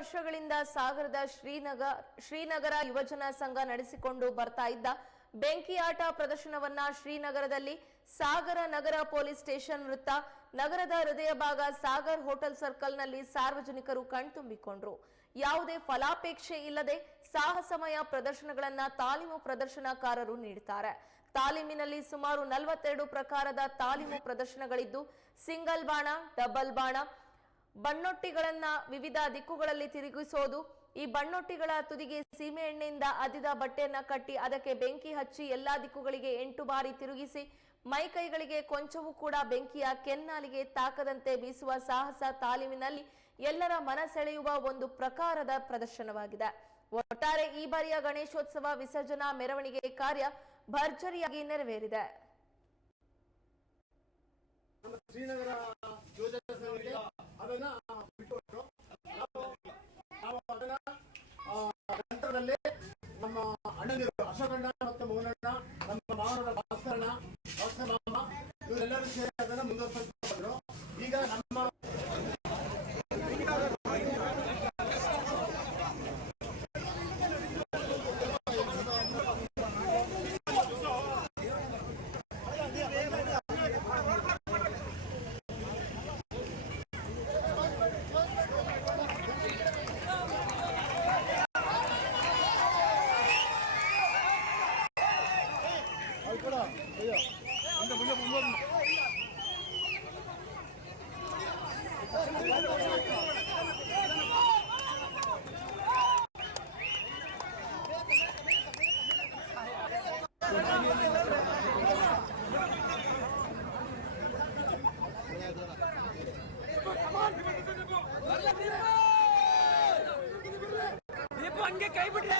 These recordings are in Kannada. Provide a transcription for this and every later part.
ವರ್ಷಗಳಿಂದ ಸಾಗರದ ಶ್ರೀನಗರ ಶ್ರೀನಗರ ಯುವಜನ ಸಂಘ ನಡೆಸಿಕೊಂಡು ಬರ್ತಾ ಇದ್ದ ಬೆಂಕಿಯಾಟ ಪ್ರದರ್ಶನವನ್ನ ಶ್ರೀನಗರದಲ್ಲಿ ಸಾಗರ ನಗರ ಪೊಲೀಸ್ ಸ್ಟೇಷನ್ ವೃತ್ತ ನಗರದ ಹೃದಯ ಭಾಗ ಸಾಗರ್ ಹೋಟೆಲ್ ಸರ್ಕಲ್ನಲ್ಲಿ ಸಾರ್ವಜನಿಕರು ಕಣ್ತುಂಬಿಕೊಂಡ್ರು. ಯಾವುದೇ ಫಲಾಪೇಕ್ಷೆ ಇಲ್ಲದೆ ಸಾಹಸಮಯ ಪ್ರದರ್ಶನಗಳನ್ನ ತಾಲೀಮು ಪ್ರದರ್ಶನಕಾರರು ನೀಡುತ್ತಾರೆ ತಾಲೀಮಿನಲ್ಲಿ ಸುಮಾರು ನಲವತ್ತೆರಡು ಪ್ರಕಾರದ ತಾಲೀಮು ಪ್ರದರ್ಶನಗಳಿದ್ದು, ಸಿಂಗಲ್ ಬಾಣ, ಡಬಲ್ ಬಾಣ ಬಣ್ಣೊಟ್ಟಿಗಳನ್ನ ವಿವಿಧ ದಿಕ್ಕುಗಳಲ್ಲಿ ತಿರುಗಿಸೋದು. ಈ ಬಣ್ಣೊಟ್ಟಿಗಳ ತುದಿಗೆ ಸೀಮೆ ಎಣ್ಣೆಯಿಂದ ಅದಿದ ಬಟ್ಟೆಯನ್ನ ಕಟ್ಟಿ ಅದಕ್ಕೆ ಬೆಂಕಿ ಹಚ್ಚಿ ಎಲ್ಲಾ ದಿಕ್ಕುಗಳಿಗೆ ಎಂಟು ಬಾರಿ ತಿರುಗಿಸಿ, ಮೈ ಕೈಗಳಿಗೆ ಕೊಂಚವೂ ಕೂಡ ಬೆಂಕಿಯ ಕೆನ್ನಾಲಿಗೆ ತಾಕದಂತೆ ಬೀಸುವ ಸಾಹಸ ತಾಲೀಮಿನಲ್ಲಿ ಎಲ್ಲರ ಮನ ಸೆಳೆಯುವ ಒಂದು ಪ್ರಕಾರದ ಪ್ರದರ್ಶನವಾಗಿದೆ. ಒಟ್ಟಾರೆ ಈ ಬಾರಿಯ ಗಣೇಶೋತ್ಸವ ವಿಸರ್ಜನಾ ಮೆರವಣಿಗೆ ಕಾರ್ಯ ಭರ್ಜರಿಯಾಗಿ ನೆರವೇರಿದೆ. ಶ್ರೀನಗರ ಅದನ್ನ ಬಿಟ್ಟು ನಾವು ಅದನ್ನ ನಂತರದಲ್ಲಿ ನಮ್ಮ ಅಣ್ಣನಿರು ಅಶೋಕಣ್ಣ ಮತ್ತು ಮೌನಣ್ಣ ನಮ್ಮ ಮಾವನ ಭಾಸ್ಕರಣ್ಣ ಭಾಸ್ಕರ ಮಾಮ ಇವರೆಲ್ಲರೂ ಸೇರಿ ಅದನ್ನ ಮುಂದುವರಿಸ್ತಾ ಹಂಗೆ ಕೈ ಬಿಟ್ರೆ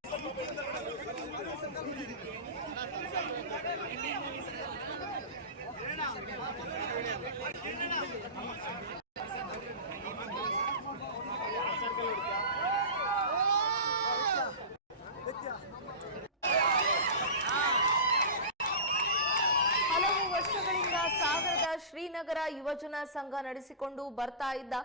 ಶ್ರೀನಗರ ಯುವಜನ ಸಂಘ ನಡೆಸಿಕೊಂಡು ಬರ್ತಾ ಇದ್ದ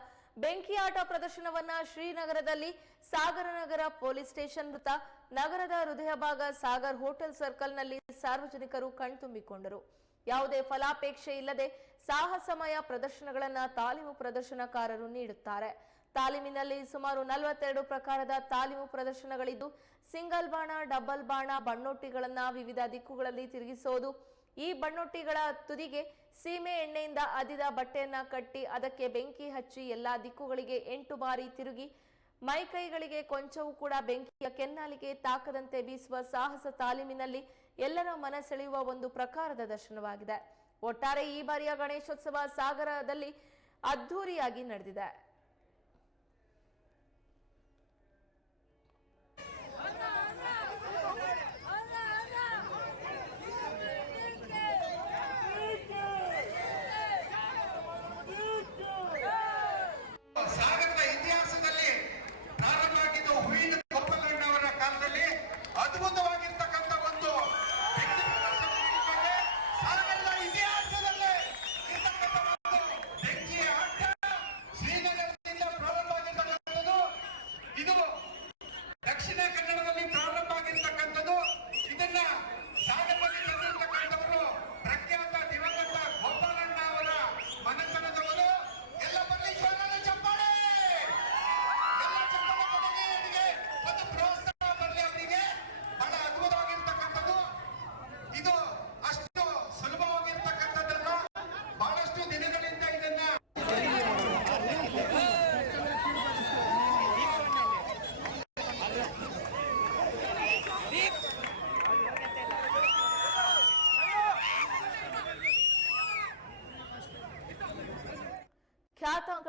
ಬೆಂಕಿಯಾಟ ಪ್ರದರ್ಶನವನ್ನ ಶ್ರೀನಗರದಲ್ಲಿ ಸಾಗರ ನಗರ ಪೊಲೀಸ್ ಸ್ಟೇಷನ್ ವೃತ್ತ ನಗರದ ಹೃದಯ ಭಾಗ ಸಾಗರ್ ಹೋಟೆಲ್ ಸರ್ಕಲ್ನಲ್ಲಿ ಸಾರ್ವಜನಿಕರು ಕಣ್ತುಂಬಿಕೊಂಡರು. ಯಾವುದೇ ಫಲಾಪೇಕ್ಷೆ ಇಲ್ಲದೆ ಸಾಹಸಮಯ ಪ್ರದರ್ಶನಗಳನ್ನು ತಾಲೀಮು ಪ್ರದರ್ಶನಕಾರರು ನೀಡುತ್ತಾರೆ. ತಾಲೀಮಿನಲ್ಲಿ ಸುಮಾರು ನಲವತ್ತೆರಡು ಪ್ರಕಾರದ ತಾಲೀಮು ಪ್ರದರ್ಶನಗಳಿದ್ದು, ಸಿಂಗಲ್ ಬಾಣ, ಡಬಲ್ ಬಾಣ ಬಣ್ಣೊಟ್ಟಿಗಳನ್ನು ವಿವಿಧ ದಿಕ್ಕುಗಳಲ್ಲಿ ತಿರುಗಿಸೋದು. ಈ ಬಣ್ಣೊಟ್ಟಿಗಳ ತುದಿಗೆ ಸೀಮೆ ಎಣ್ಣೆಯಿಂದ ಅದಿದ ಬಟ್ಟೆಯನ್ನ ಕಟ್ಟಿ ಅದಕ್ಕೆ ಬೆಂಕಿ ಹಚ್ಚಿ ಎಲ್ಲಾ ದಿಕ್ಕುಗಳಿಗೆ ಎಂಟು ಬಾರಿ ತಿರುಗಿ, ಮೈ ಕೈಗಳಿಗೆ ಕೊಂಚವೂ ಕೂಡ ಬೆಂಕಿಯ ಕೆನ್ನಾಲಿಗೆ ತಾಕದಂತೆ ಬೀಸುವ ಸಾಹಸ ತಾಲೀಮಿನಲ್ಲಿ ಎಲ್ಲರ ಮನ ಸೆಳೆಯುವ ಒಂದು ಪ್ರಕಾರದ ದರ್ಶನವಾಗಿದೆ. ಒಟ್ಟಾರೆ ಈ ಬಾರಿಯ ಗಣೇಶೋತ್ಸವ ಸಾಗರದಲ್ಲಿ ಅದ್ಧೂರಿಯಾಗಿ ನಡೆದಿದೆ.